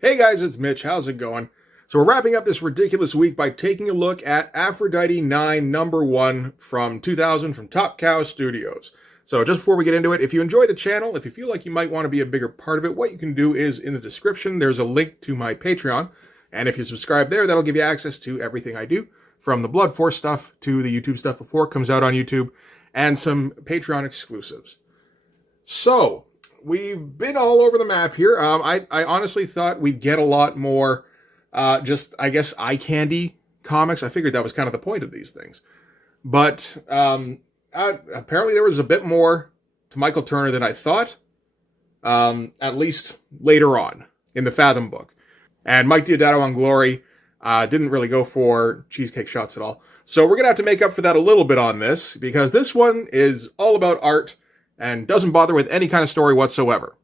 Hey guys, it's Mitch. How's it going? So we're wrapping up this ridiculous week by taking a look at Aphrodite IX #1 from 2000 from Top Cow Studios. So just before we get into it, if you enjoy the channel, if you feel like you might want to be a bigger part of it, what you can do is in the description, there's a link to my Patreon. And if you subscribe there, that'll give you access to everything I do, from the Blood Force stuff to the YouTube stuff before it comes out on YouTube, and some Patreon exclusives. So, we've been all over the map here. I honestly thought we'd get a lot more, just, I guess, eye candy comics. I figured that was kind of the point of these things. But apparently there was a bit more to Michael Turner than I thought, at least later on in the Fathom book. And Mike Diodato on Glory didn't really go for cheesecake shots at all. So we're going to have to make up for that a little bit on this, because this one is all about art and doesn't bother with any kind of story whatsoever.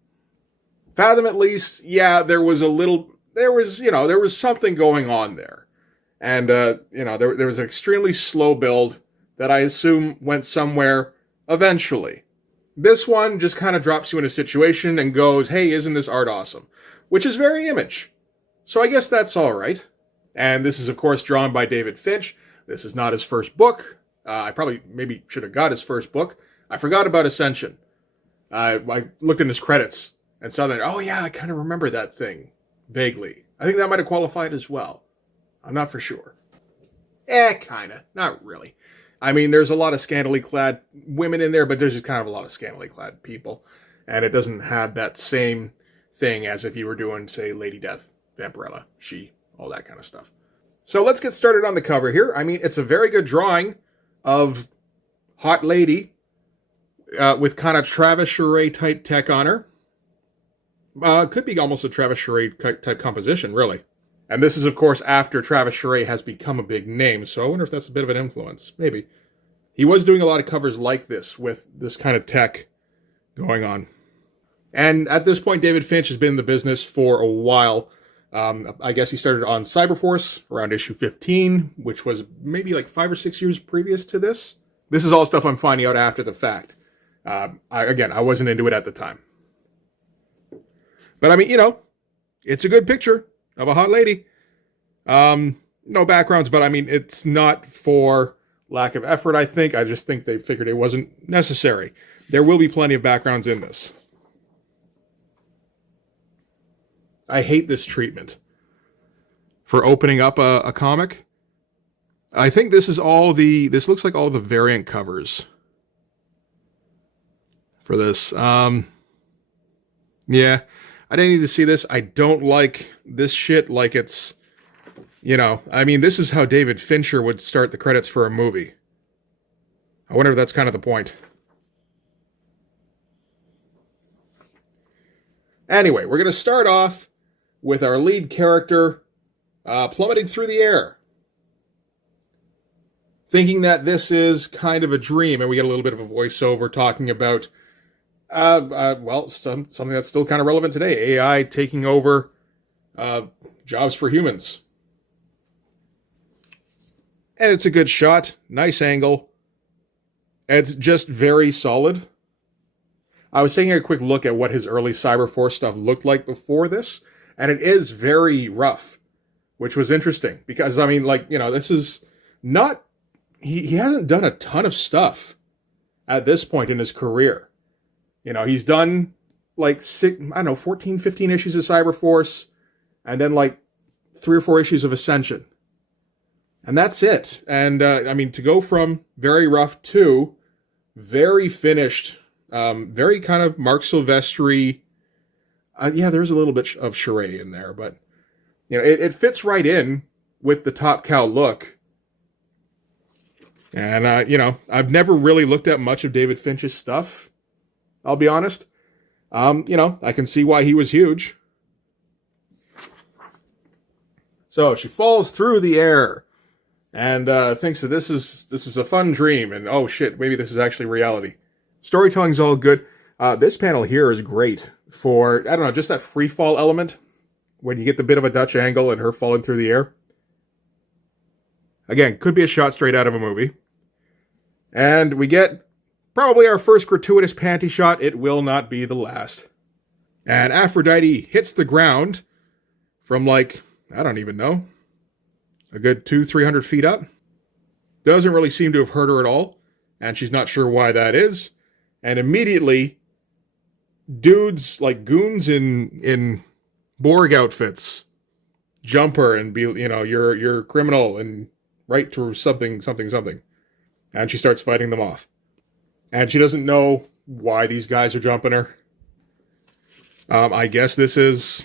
Fathom, at least, yeah, there was something going on there. And, there was an extremely slow build that I assume went somewhere eventually. This one just kind of drops you in a situation and goes, hey, isn't this art awesome? Which is very Image. So I guess that's all right. And this is, of course, drawn by David Finch. This is not his first book. I probably maybe should have got his first book. I forgot about Ascension. I looked in his credits and saw that, oh yeah, I kind of remember that thing. Vaguely. I think that might have qualified as well. I'm not for sure. Kinda. Not really. I mean, there's a lot of scantily clad women in there, but there's just kind of a lot of scantily clad people. And it doesn't have that same thing as if you were doing, say, Lady Death, Vampirella, She, all that kind of stuff. So let's get started on the cover here. I mean, it's a very good drawing of Hot Lady, with kind of Travis Charest type tech on her. Could be almost a Travis Charest type composition, really. And this is, of course, after Travis Charest has become a big name, so I wonder if that's a bit of an influence. Maybe. He was doing a lot of covers like this, with this kind of tech going on. And at this point, David Finch has been in the business for a while. I guess he started on Cyberforce around issue 15, which was maybe like 5 or 6 years previous to this. This is all stuff I'm finding out after the fact. I wasn't into it at the time. But I mean, it's a good picture of a hot lady. No backgrounds, but I mean, it's not for lack of effort, I think. I just think they figured it wasn't necessary. There will be plenty of backgrounds in this. I hate this treatment for opening up a comic. I think this looks like all the variant covers for this. Yeah, I didn't need to see this. I don't like this shit like it's, I mean, this is how David Fincher would start the credits for a movie. I wonder if that's kind of the point. Anyway, we're going to start off with our lead character plummeting through the air, thinking that this is kind of a dream, and we get a little bit of a voiceover talking about, something that's still kind of relevant today, AI taking over jobs for humans. And it's a good shot, nice angle. It's just very solid. I was taking a quick look at what his early Cyberforce stuff looked like before this, and it is very rough, which was interesting, because, I mean, this is not... He hasn't done a ton of stuff at this point in his career. He's done, 14, 15 issues of Cyberforce, and then, 3 or 4 issues of Ascension. And that's it. And, to go from very rough to very finished, very kind of Mark Silvestri. There's a little bit of Charest in there, but, it fits right in with the Top Cow look. And, I've never really looked at much of David Finch's stuff, I'll be honest. I can see why he was huge. So she falls through the air and thinks that this is a fun dream, and oh shit, maybe this is actually reality. Storytelling's all good. This panel here is great for, I don't know, just that free fall element when you get the bit of a Dutch angle and her falling through the air. Again, could be a shot straight out of a movie. And we get probably our first gratuitous panty shot. It will not be the last. And Aphrodite hits the ground from like, I don't even know, a good 200-300 feet up. Doesn't really seem to have hurt her at all, and she's not sure why that is. And immediately, dudes like goons in Borg outfits jump her and be, you're a criminal and right to something. And she starts fighting them off. And she doesn't know why these guys are jumping her. I guess this is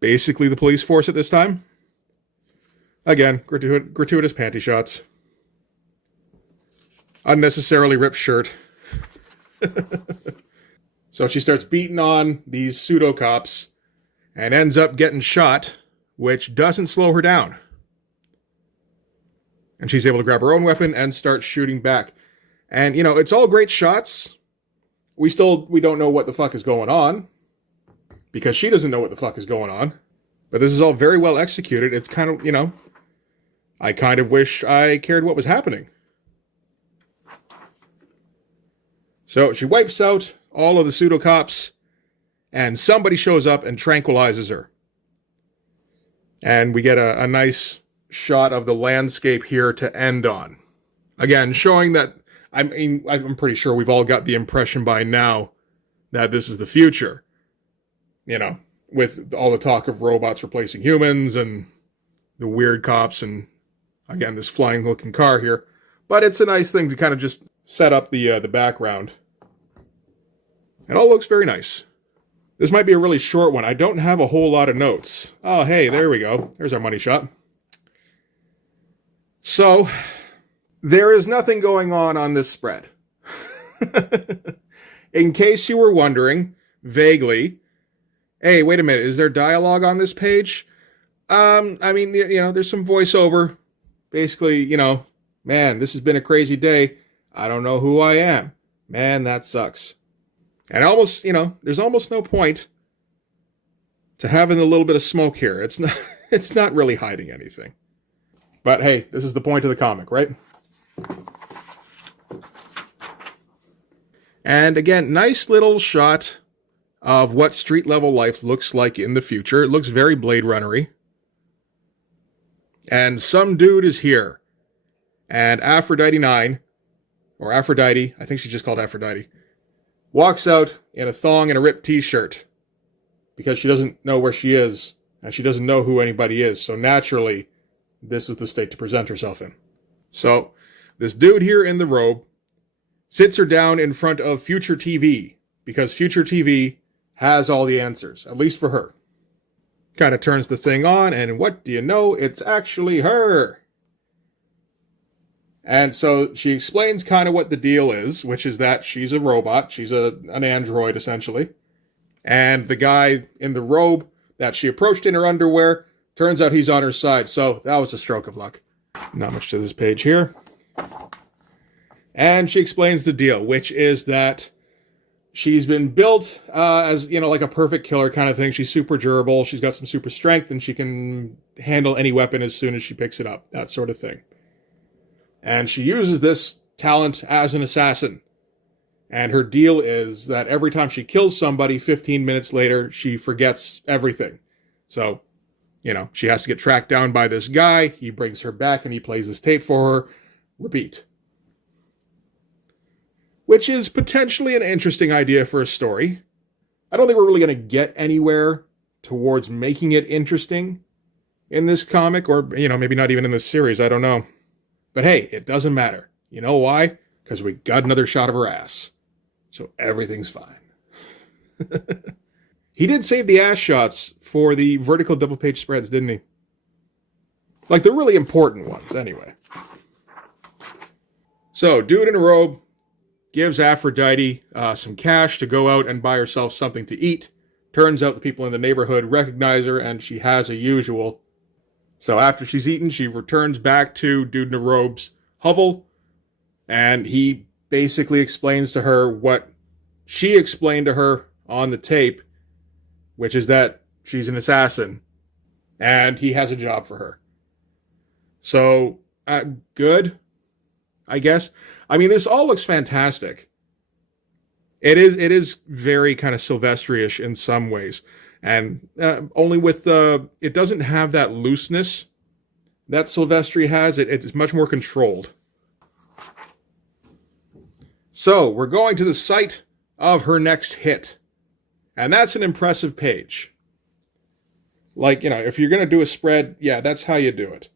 basically the police force at this time. Again, gratuitous panty shots. Unnecessarily ripped shirt. So she starts beating on these pseudo cops and ends up getting shot, which doesn't slow her down. And she's able to grab her own weapon and start shooting back. And, it's all great shots. We don't know what the fuck is going on, because she doesn't know what the fuck is going on. But this is all very well executed. It's kind of, I kind of wish I cared what was happening. So she wipes out all of the pseudo cops, and somebody shows up and tranquilizes her. And we get a nice shot of the landscape here to end on. Again, showing that, I'm pretty sure we've all got the impression by now that this is the future. With all the talk of robots replacing humans and the weird cops and, again, this flying looking car here. But it's a nice thing to kind of just set up the background. It all looks very nice. This might be a really short one. I don't have a whole lot of notes. Oh, hey, there we go. There's our money shot. So, there is nothing going on this spread. In case you were wondering, vaguely, hey, wait a minute, is there dialogue on this page? There's some voiceover. Basically, man, this has been a crazy day. I don't know who I am. Man, that sucks. And almost, there's almost no point to having a little bit of smoke here. It's not really hiding anything. But hey, this is the point of the comic, right? And again, nice little shot of what street level life looks like in the future. It looks very Blade Runner-y. And some dude is here. And Aphrodite IX, or Aphrodite, I think she's just called Aphrodite, walks out in a thong and a ripped t-shirt because she doesn't know where she is and she doesn't know who anybody is. So naturally, this is the state to present herself in. So this dude here in the robe sits her down in front of future TV because future TV has all the answers, at least for her. Kind of turns the thing on, and what do you know? It's actually her. And so she explains kind of what the deal is, which is that she's a robot. She's an android, essentially. And the guy in the robe that she approached in her underwear, turns out he's on her side. So that was a stroke of luck. Not much to this page here. And she explains the deal, which is that she's been built as, like a perfect killer kind of thing. She's super durable. She's got some super strength, and she can handle any weapon as soon as she picks it up. That sort of thing. And she uses this talent as an assassin. And her deal is that every time she kills somebody, 15 minutes later, she forgets everything. So, she has to get tracked down by this guy. He brings her back and he plays this tape for her. Repeat. Which is potentially an interesting idea for a story. I don't think we're really going to get anywhere towards making it interesting in this comic, or, maybe not even in this series. I don't know. But hey, it doesn't matter. You know why? Because we got another shot of her ass. So everything's fine. He did save the ass shots for the vertical double page spreads, didn't he? Like the really important ones, anyway. So, dude in a robe gives Aphrodite some cash to go out and buy herself something to eat. Turns out the people in the neighborhood recognize her, and she has a usual. So after she's eaten, she returns back to Dude in a Robe's hovel, and he basically explains to her what she explained to her on the tape, which is that she's an assassin, and he has a job for her. So, good, I guess. I mean, this all looks fantastic. It is very kind of Sylvester-ish in some ways. And only with it doesn't have that looseness that Silvestri has. It's much more controlled. So we're going to the site of her next hit. And that's an impressive page. Like, if you're going to do a spread, yeah, that's how you do it.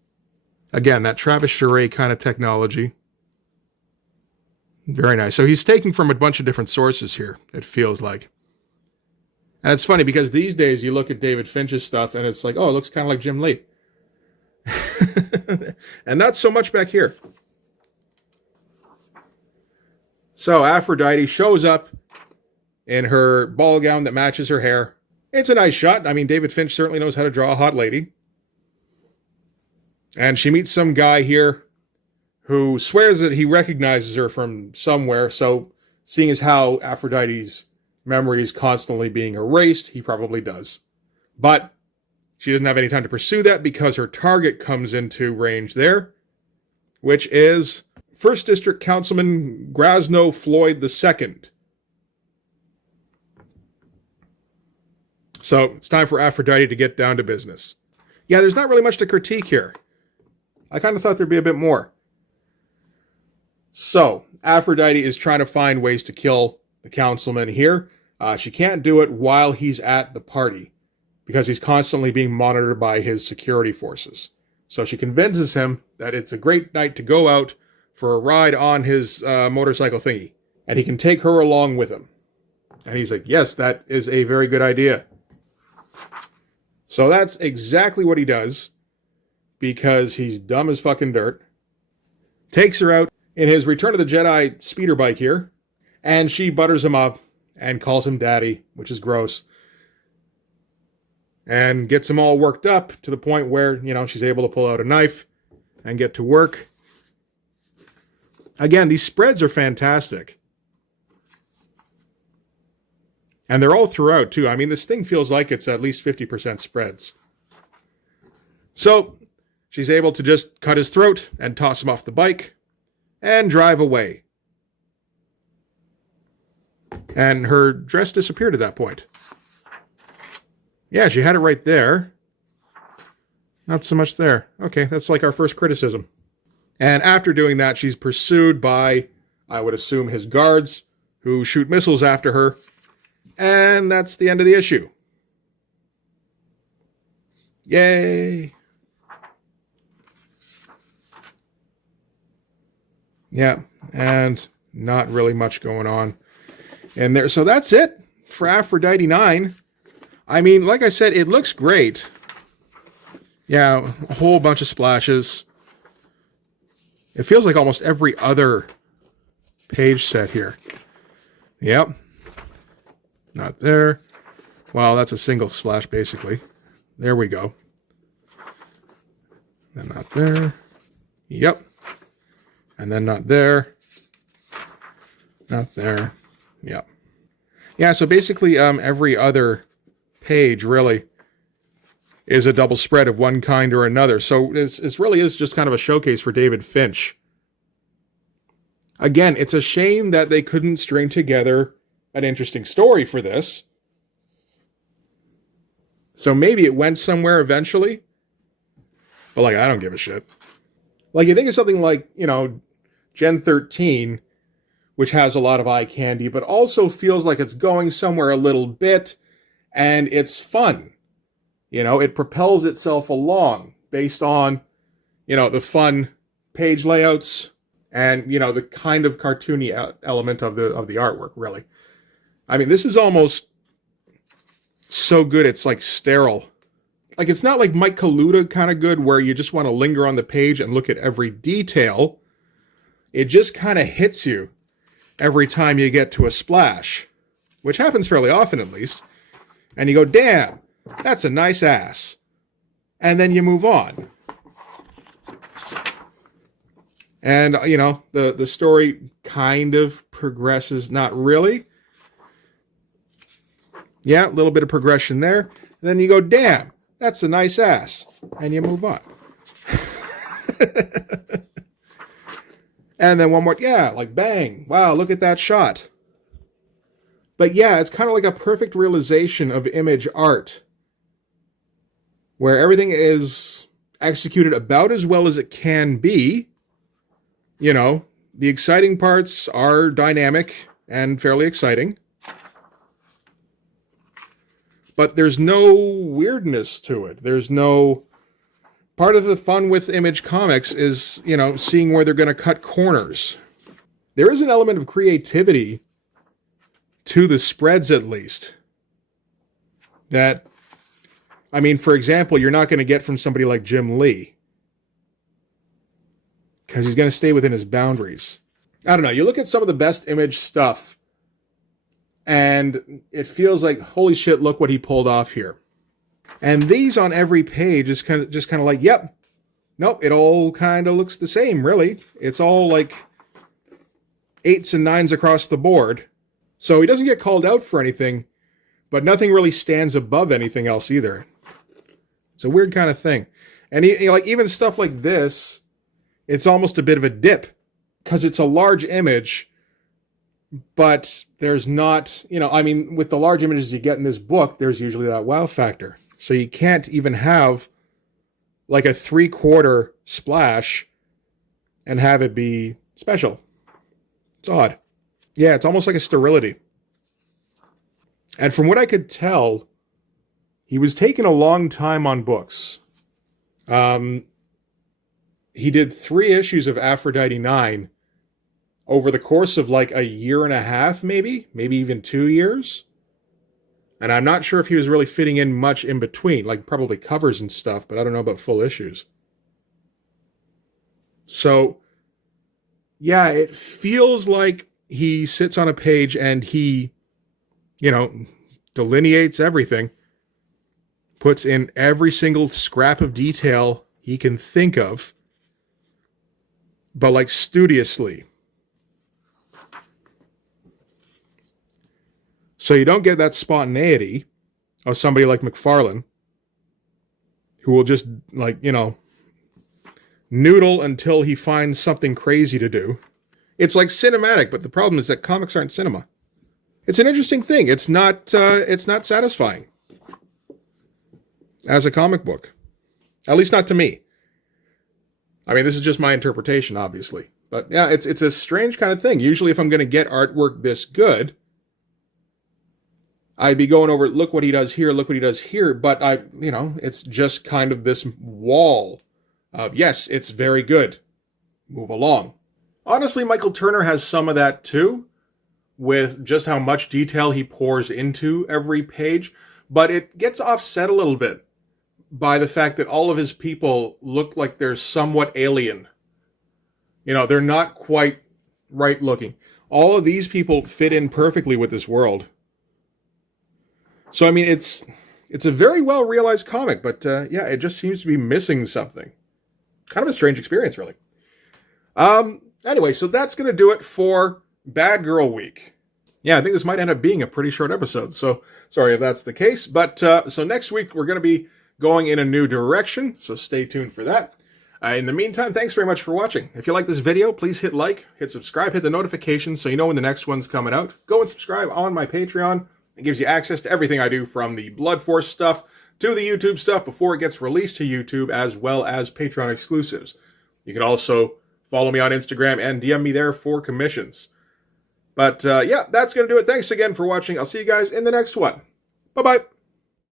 Again, that Travis Charest kind of technology. Very nice. So he's taking from a bunch of different sources here, it feels like. And it's funny because these days you look at David Finch's stuff and it's like, oh, it looks kind of like Jim Lee. And not so much back here. So Aphrodite shows up in her ball gown that matches her hair. It's a nice shot. I mean, David Finch certainly knows how to draw a hot lady. And she meets some guy here who swears that he recognizes her from somewhere. So seeing as how Aphrodite's memory is constantly being erased, he probably does. But she doesn't have any time to pursue that because her target comes into range there, which is 1st District Councilman Grasno Floyd II. So it's time for Aphrodite to get down to business. Yeah, there's not really much to critique here. I kind of thought there'd be a bit more. So Aphrodite is trying to find ways to kill the councilman here. She can't do it while he's at the party because he's constantly being monitored by his security forces. So she convinces him that it's a great night to go out for a ride on his motorcycle thingy. And he can take her along with him. And he's like, yes, that is a very good idea. So that's exactly what he does, because he's dumb as fucking dirt. Takes her out in his Return of the Jedi speeder bike here, and she butters him up and calls him daddy, which is gross. And gets him all worked up to the point where, she's able to pull out a knife and get to work. Again, these spreads are fantastic. And they're all throughout, too. I mean, this thing feels like it's at least 50% spreads. So, she's able to just cut his throat and toss him off the bike and drive away. And her dress disappeared at that point. Yeah, she had it right there. Not so much there. Okay, that's like our first criticism. And after doing that, she's pursued by, I would assume, his guards, who shoot missiles after her. And that's the end of the issue. Yay! Yeah, and not really much going on in there. So that's it for Aphrodite IX. I mean, like I said, it looks great. Yeah, a whole bunch of splashes. It feels like almost every other page set here. Yep. Not there. Well, that's a single splash, basically. There we go. Then not there. Yep. And then not there. Not there. Yep. Yeah, so basically every other page, really, is a double spread of one kind or another. So this really is just kind of a showcase for David Finch. Again, it's a shame that they couldn't string together an interesting story for this. So maybe it went somewhere eventually. But, I don't give a shit. You think of something like, Gen 13, which has a lot of eye candy, but also feels like it's going somewhere a little bit, and it's fun. It propels itself along based on, the fun page layouts and, the kind of cartoony element of the artwork, really. I mean, this is almost so good, it's sterile. It's not like Mike Kaluta kind of good, where you just want to linger on the page and look at every detail. It just kind of hits you every time you get to a splash, which happens fairly often at least. And you go, damn, that's a nice ass. And then you move on. And, the story kind of progresses, not really. Yeah, a little bit of progression there. And then you go, damn, that's a nice ass. And you move on. And then one more, yeah, bang. Wow, look at that shot. But yeah, it's kind of like a perfect realization of image art, where everything is executed about as well as it can be. You know, the exciting parts are dynamic and fairly exciting, but there's no weirdness to it. There's no... Part of the fun with Image Comics is, you know, seeing where they're going to cut corners. There is an element of creativity to the spreads, at least, that, I mean, for example, you're not going to get from somebody like Jim Lee, because he's going to stay within his boundaries. I don't know. You look at some of the best Image stuff, and it feels like, holy shit, look what he pulled off here. And these on every page is kind of like, yep, nope, it all kind of looks the same, really. It's all like 8s and 9s across the board. So he doesn't get called out for anything, but nothing really stands above anything else either. It's a weird kind of thing. And like even stuff like this, it's almost a bit of a dip, because it's a large image, but there's not, you know, I mean, with the large images you get in this book, there's usually that wow factor. So you can't even have like a 3/4 splash and have it be special. It's odd. Yeah, it's almost like a sterility. And from what I could tell, he was taking a long time on books. He did 3 issues of Aphrodite IX over the course of like a year and a half, maybe even 2 years. And I'm not sure if he was really fitting in much in between, like probably covers and stuff, but I don't know about full issues. So, yeah, it feels like he sits on a page and he, you know, delineates everything, puts in every single scrap of detail he can think of, but like studiously. So you don't get that spontaneity of somebody like McFarlane, who will just, like, you know, noodle until he finds something crazy to do. It's like cinematic, but the problem is that comics aren't cinema. It's an interesting thing. It's not satisfying as a comic book. At least not to me. I mean, this is just my interpretation, obviously. But yeah, it's a strange kind of thing. Usually if I'm going to get artwork this good, I'd be going over, look what he does here, look what he does here. But you know, it's just kind of this wall of, yes, it's very good. Move along. Honestly, Michael Turner has some of that too, with just how much detail he pours into every page. But it gets offset a little bit by the fact that all of his people look like they're somewhat alien. You know, they're not quite right looking. All of these people fit in perfectly with this world. So, I mean, it's a very well realized comic, but yeah, it just seems to be missing something. Kind of a strange experience, really. Anyway, so that's going to do it for Bad Girl Week. Yeah, I think this might end up being a pretty short episode, so sorry if that's the case. But so next week, we're going to be going in a new direction, so stay tuned for that. In the meantime, thanks very much for watching. If you like this video, please hit like, hit subscribe, hit the notifications so you know when the next one's coming out. Go and subscribe on my Patreon. It gives you access to everything I do, from the Blood Force stuff to the YouTube stuff before it gets released to YouTube, as well as Patreon exclusives. You can also follow me on Instagram and DM me there for commissions. But yeah, that's going to do it. Thanks again for watching. I'll see you guys in the next one. Bye-bye.